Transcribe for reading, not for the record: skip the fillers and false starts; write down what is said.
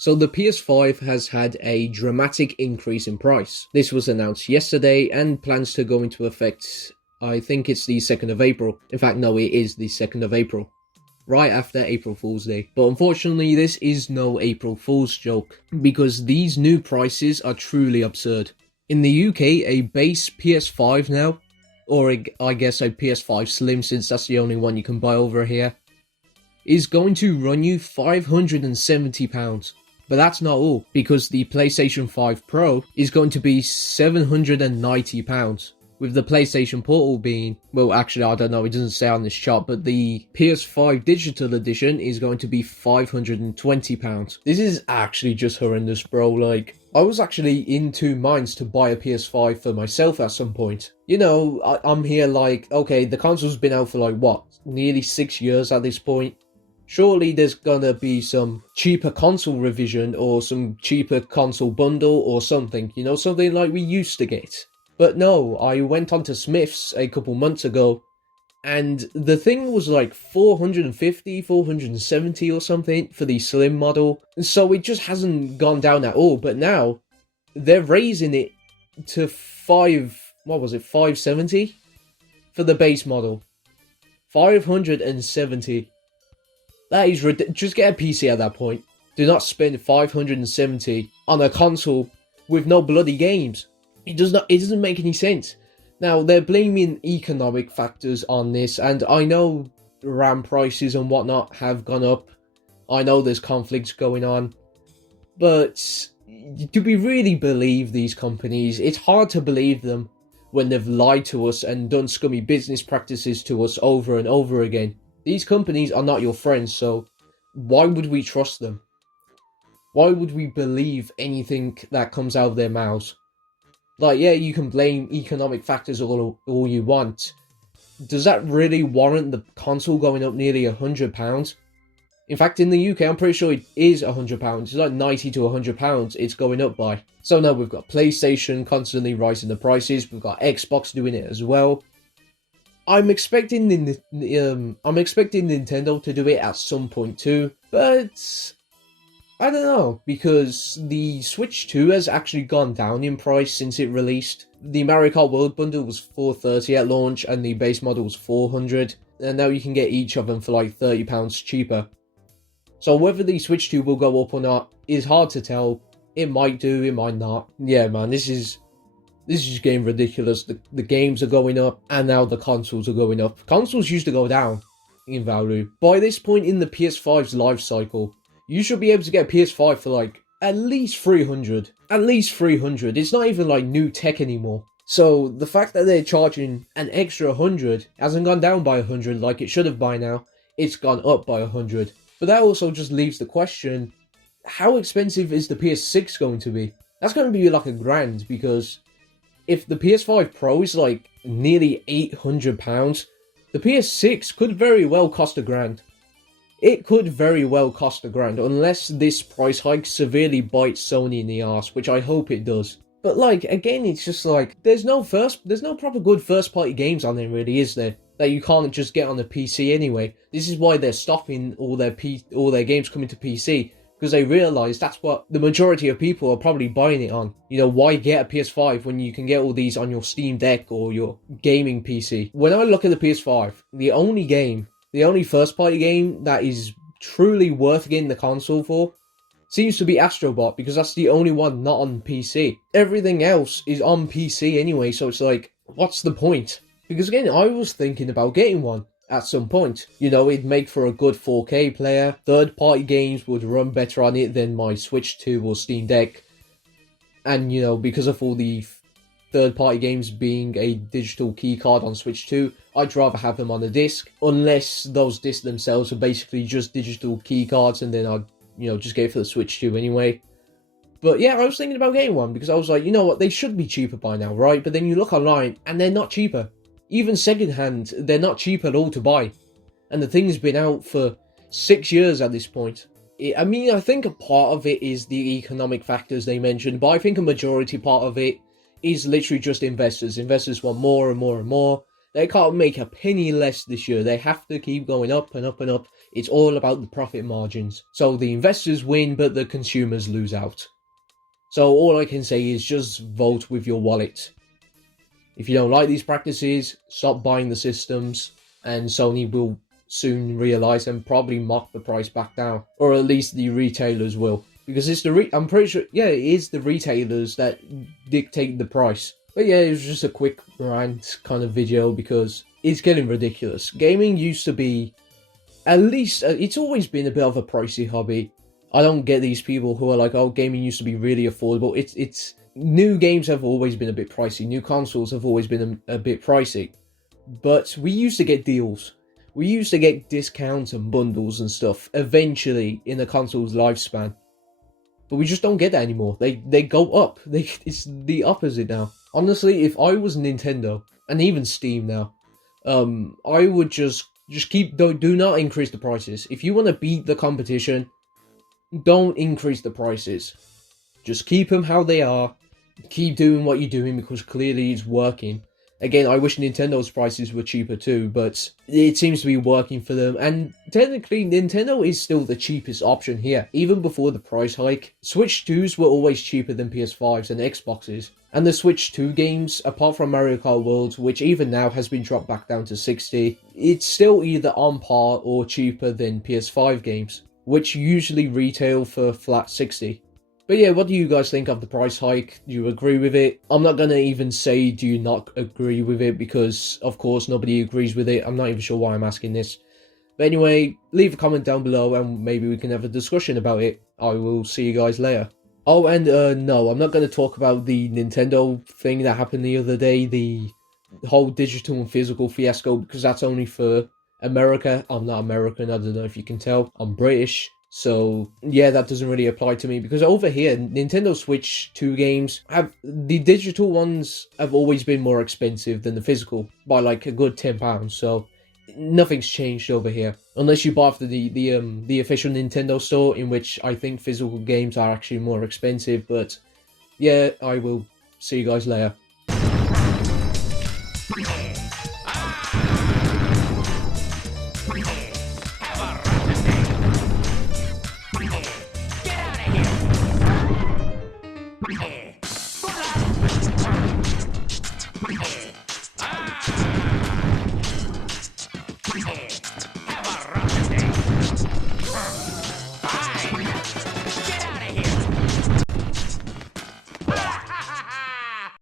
So the PS5 has had a dramatic increase in price. This was announced yesterday and plans to go into effect, I think it's the 2nd of April. In fact, no, it is the 2nd of April. Right after April Fool's Day. But unfortunately, this is no April Fool's joke, because these new prices are truly absurd. In the UK, a base PS5 now, or I guess a PS5 Slim, since that's the only one you can buy over here, is going to run you £570. But that's not all, because the PlayStation 5 Pro is going to be £790, with the PlayStation Portal being, well, actually, I don't know, it doesn't say on this chart, but the PS5 Digital Edition is going to be £520. This is actually just horrendous, bro. Like, I was actually in two minds to buy a PS5 for myself at some point. You know, I'm here like, okay, the console's been out for like, what, nearly 6 years at this point? Surely there's gonna be some cheaper console revision or some cheaper console bundle or something, you know, something like we used to get. But no, I went onto Smith's a couple months ago and the thing was like 450, 470 or something for the Slim model. So it just hasn't gone down at all. But now they're raising it to 570 for the base model. 570. That is ridiculous. Just get a PC at that point. Do not spend 570 on a console with no bloody games. It doesn't make any sense. Now, they're blaming economic factors on this, and I know RAM prices and whatnot have gone up. I know there's conflicts going on. But do we really believe these companies? It's hard to believe them when they've lied to us and done scummy business practices to us over and over again. These companies are not your friends, so why would we trust them? Why would we believe anything that comes out of their mouths? Like, yeah, you can blame economic factors all you want. Does that really warrant the console going up nearly £100? In fact, in the UK, I'm pretty sure it is £100. It's like £90 to £100 it's going up by. So now we've got PlayStation constantly rising the prices. We've got Xbox doing it as well. I'm expecting Nintendo to do it at some point too, but I don't know, because the Switch 2 has actually gone down in price since it released. The Mario Kart World Bundle was $430 at launch and the base model was $400, and now you can get each of them for like £30 cheaper. So whether the Switch 2 will go up or not is hard to tell. It might do, it might not. Yeah, man, this is getting ridiculous. The games are going up, and now the consoles are going up. Consoles used to go down in value. By this point in the PS5's life cycle, you should be able to get a PS5 for like at least 300. At least 300. It's not even like new tech anymore. So the fact that they're charging an extra 100 hasn't gone down by 100 like it should have by now. It's gone up by 100. But that also just leaves the question, how expensive is the PS6 going to be? That's going to be like £1,000, because if the PS5 Pro is like nearly £800, the PS6 could very well cost £1,000. It could very well cost £1,000, unless this price hike severely bites Sony in the arse, which I hope it does. But like, again, it's just like, there's no proper good first-party games on there, really, is there? That you can't just get on the PC anyway. This is why they're stopping all their games coming to PC, because they realise that's what the majority of people are probably buying it on. You know, why get a PS5 when you can get all these on your Steam Deck or your gaming PC? When I look at the PS5, the only first-party game that is truly worth getting the console for seems to be Astro Bot, because that's the only one not on PC. Everything else is on PC anyway, so it's like, what's the point? Because again, I was thinking about getting one at some point. You know, it'd make for a good 4K player. Third-party games would run better on it than my Switch 2 or Steam Deck. And, you know, because of all the third-party games being a digital keycard on Switch 2, I'd rather have them on a disc, unless those discs themselves are basically just digital keycards, and then I'd, you know, just go for the Switch 2 anyway. But yeah, I was thinking about getting one, because I was like, you know what, they should be cheaper by now, right? But then you look online, and they're not cheaper. Even second-hand, they're not cheap at all to buy. And the thing's been out for 6 years at this point. I mean, I think a part of it is the economic factors they mentioned, but I think a majority part of it is literally just investors. Investors want more and more and more, They can't make a penny less this year. They have to keep going up and up and up. It's all about the profit margins. So the investors win, but the consumers lose out. So all I can say is just vote with your wallet. If you don't like these practices, stop buying the systems, and Sony will soon realize and probably knock the price back down. Or at least the retailers will. Because it's I'm pretty sure, yeah, it is the retailers that dictate the price. But yeah, it was just a quick rant kind of video because it's getting ridiculous. Gaming used to be, at least, it's always been a bit of a pricey hobby. I don't get these people who are like, oh, gaming used to be really affordable. It's new games have always been a bit pricey. New consoles have always been a bit pricey. But we used to get deals. We used to get discounts and bundles and stuff eventually in the console's lifespan. But we just don't get that anymore. They go up. It's the opposite now. Honestly, if I was Nintendo, and even Steam now, I would just keep, do not increase the prices. If you want to beat the competition, don't increase the prices. Just keep them how they are. Keep doing what you're doing because clearly it's working. Again, I wish Nintendo's prices were cheaper too, but it seems to be working for them. And technically, Nintendo is still the cheapest option here. Even before the price hike, Switch 2s were always cheaper than PS5s and Xboxes. And the Switch 2 games, apart from Mario Kart World, which even now has been dropped back down to 60, it's still either on par or cheaper than PS5 games, which usually retail for flat 60. But yeah, what do you guys think of the price hike? Do you agree with it? I'm not going to even say do you not agree with it because, of course, nobody agrees with it. I'm not even sure why I'm asking this. But anyway, leave a comment down below and maybe we can have a discussion about it. I will see you guys later. Oh, and no, I'm not going to talk about the Nintendo thing that happened the other day, the whole digital and physical fiasco, because that's only for America. I'm not American, I don't know if you can tell. I'm British. So, yeah, that doesn't really apply to me, because over here, Nintendo Switch 2 games, the digital ones have always been more expensive than the physical, by like a good £10, so nothing's changed over here. Unless you buy off the official Nintendo store, in which I think physical games are actually more expensive, but yeah, I will see you guys later. Yeah.